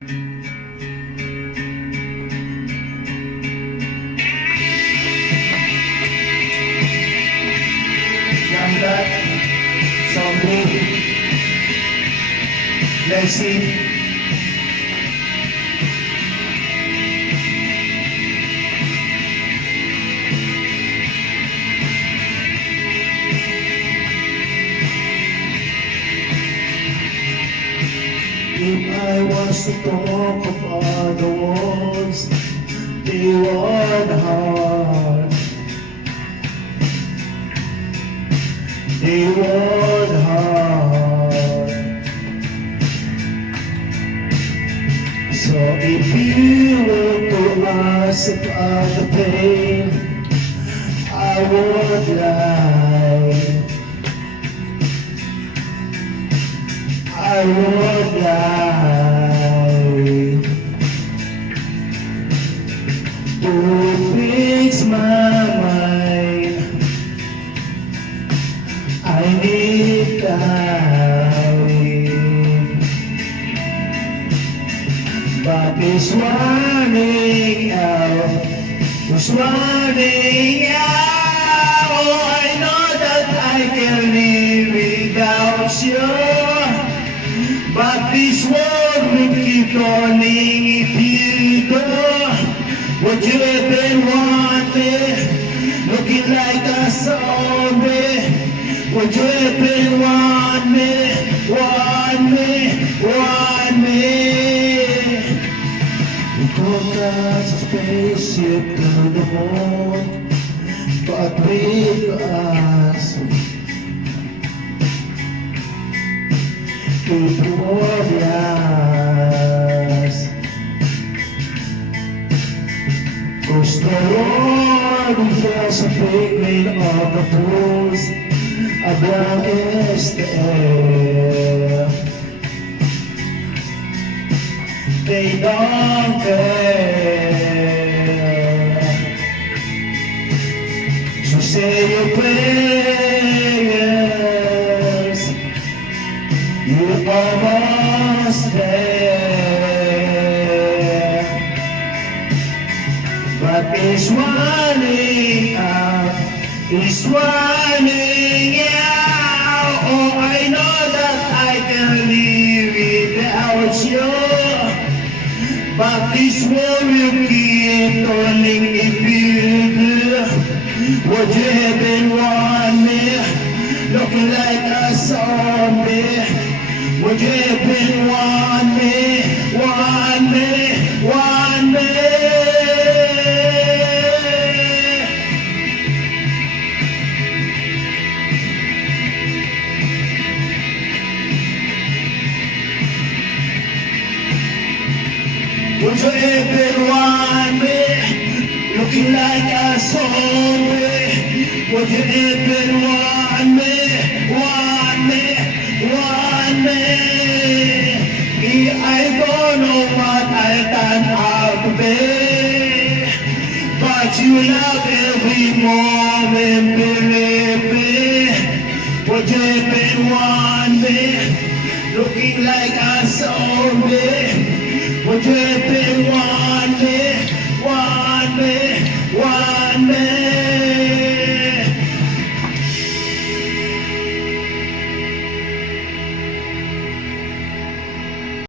Namdat, Sambu, Leslie, if I was to talk about the words, they were hard. They were hard. So if you were to ask about the pain, I would lie. I would lie. To fix my mind, I need time. But it's running out. It's running out. Oh, I know that I can live without you. But this world will keep turning if you go. Would you even want me? Looking like a zombie. Would you even want me? Want me? Want me? We could catch a spaceship to the moon, but with us victorious. Cause the Lord was a pigment of the fools, a blackest air. They don't care. So say your prayers. You're almost there, but it's running out, it's running out. Oh, I know that I can live without you, but this world will keep turning if you do. Would you even want me? Looking like a zombie. Would you even want me? Want me? Want me? Would you even want me? Looking like a zombie. Would you even want me? Want me? Want me? I don't know what I turn out to be, but you love every moment, believe me. Would you even want me? Looking like a